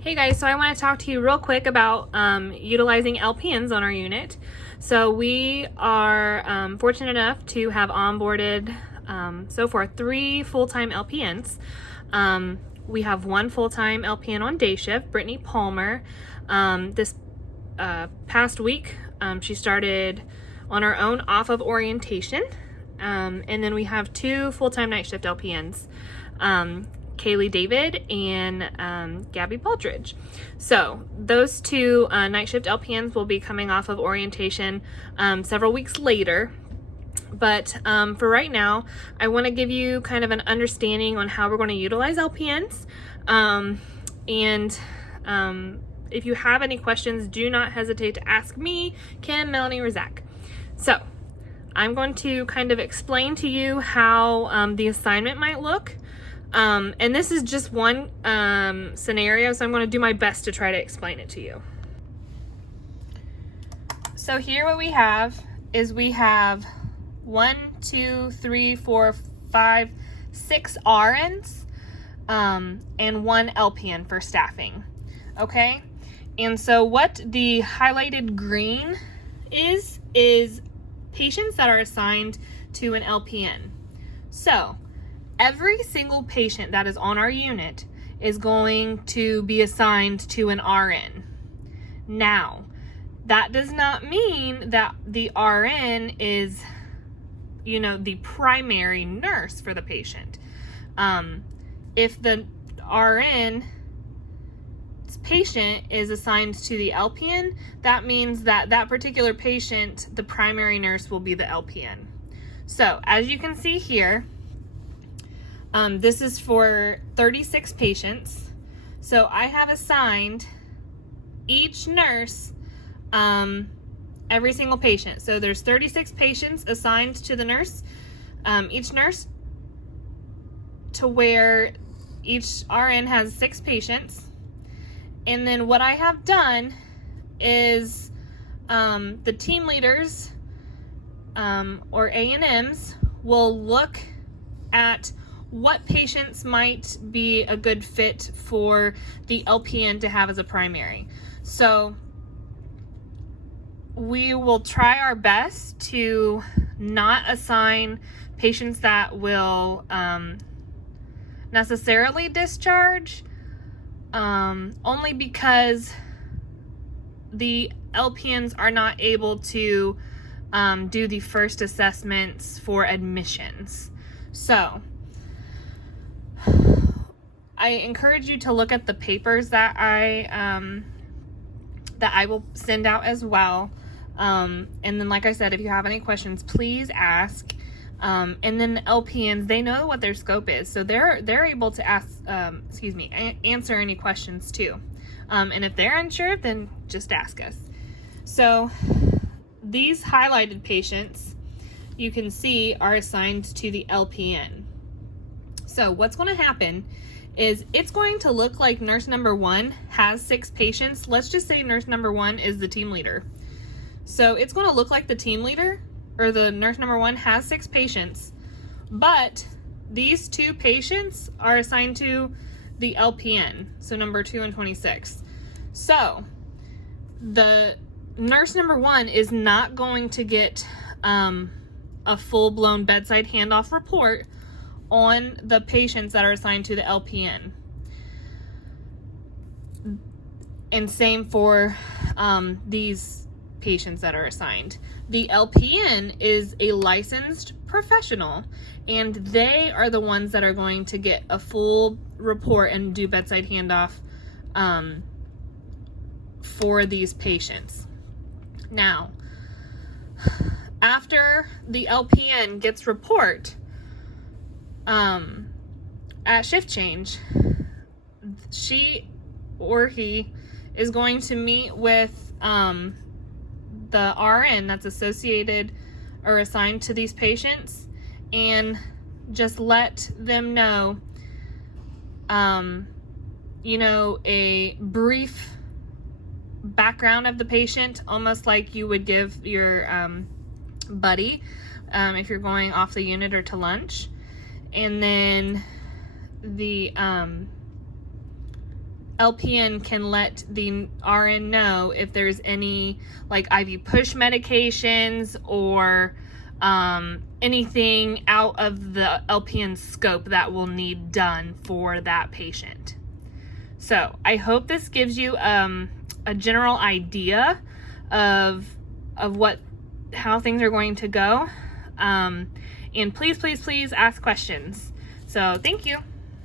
Hey guys, so I want to talk to you real quick about utilizing LPNs on our unit. So we are fortunate enough to have onboarded so far 3 full-time LPNs. We have 1 full-time LPN on day shift, Brittany Palmer. This past week, she started on her own off of orientation. And then we have 2 full-time night shift LPNs. Kaylee David and Gabby Baldridge. So those 2 night shift LPNs will be coming off of orientation several weeks later. But for right now, I want to give you kind of an understanding on how we're going to utilize LPNs. If you have any questions, do not hesitate to ask me, Kim, Melanie, or Zach. So I'm going to kind of explain to you how the assignment might look. And this is just one scenario, so I'm going to do my best to try to explain it to you. So here what we have is we have 1, 2, 3, 4, 5, 6 RNs and 1 LPN for staffing. Okay? And so what the highlighted green is patients that are assigned to an LPN. So every single patient that is on our unit is going to be assigned to an RN. Now, that does not mean that the RN is, the primary nurse for the patient. If the RN patient is assigned to the LPN, that means that that particular patient, the primary nurse will be the LPN. So, as you can see here, this is for 36 patients. So I have assigned each nurse every single patient. So there's 36 patients assigned to the nurse, each nurse, to where each RN has 6 patients. And then what I have done is the team leaders or A&Ms will look at what patients might be a good fit for the LPN to have as a primary. So we will try our best to not assign patients that will necessarily discharge, only because the LPNs are not able to do the first assessments for admissions. So I encourage you to look at the papers that I will send out as well. And then, like I said, if you have any questions, please ask. And then the LPNs, they know what their scope is, so they're able to answer any questions too. And if they're unsure, then just ask us. So these highlighted patients, you can see, are assigned to the LPN. So what's going to happen is it's going to look like nurse number 1 has 6 patients. Let's just say nurse number 1 is the team leader. So it's going to look like the team leader or the nurse number 1 has 6 patients, but these 2 patients are assigned to the LPN, so number 2 and 26. So the nurse number 1 is not going to get a full-blown bedside handoff report on the patients that are assigned to the LPN. And same for these patients that are assigned. The LPN is a licensed professional, and they are the ones that are going to get a full report and do bedside handoff for these patients. Now, after the LPN gets report, at shift change, she or he is going to meet with the RN that's associated or assigned to these patients and just let them know, a brief background of the patient, almost like you would give your buddy if you're going off the unit or to lunch. And then the LPN can let the RN know if there's any like IV push medications or anything out of the LPN scope that will need done for that patient. So I hope this gives you a general idea of how things are going to go. And please ask questions. So thank you.